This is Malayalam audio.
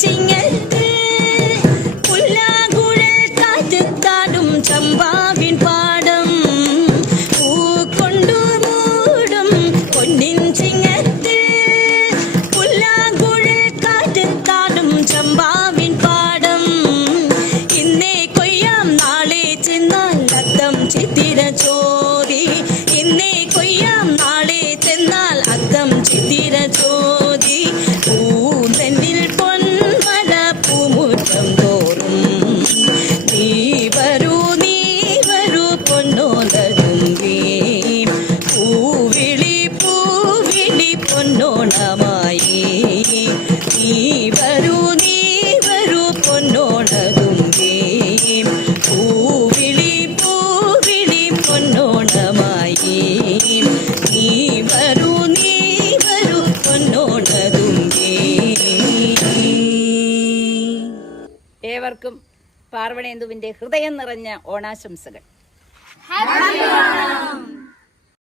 ചിങ്ങത്ത് പുല്ലാങ്കുഴൽ കാറ്റത്താടും ചമ്പാവിൻ പാടം പൂക്കൊണ്ടു മൂടും പൊന്നിൻ ചിങ്ങത്ത് പുല്ലാങ്കുഴൽ കാറ്റത്താടും ചമ്പാവിൻ പാടം ഇന്നേ കൊയ്യാം നാളെ ചെന്നാൽ അത്തം ചിത്തിര ചോദി ഇന്നേ കൊയ്യാം നാളെ ചെന്നാൽ അത്തം ചിത്തിര ചോദി പൂന്തന്നിൽ പൊന്മല പൂമുറ്റം തോറും നീ വരൂ പൊന്നോലതുമ്പി പൂവിളി പൊന്നോണമായി നീ വരൂ പൊന്നോണതുമ്പി പൂവിളി പൊന്നോണമായി നീ വരൂ പൊന്നോണതുമ്പി. ഏവർക്കും പാർവണേന്ദുവിന്റെ ഹൃദയം നിറഞ്ഞ ഓണാശംസകൾ.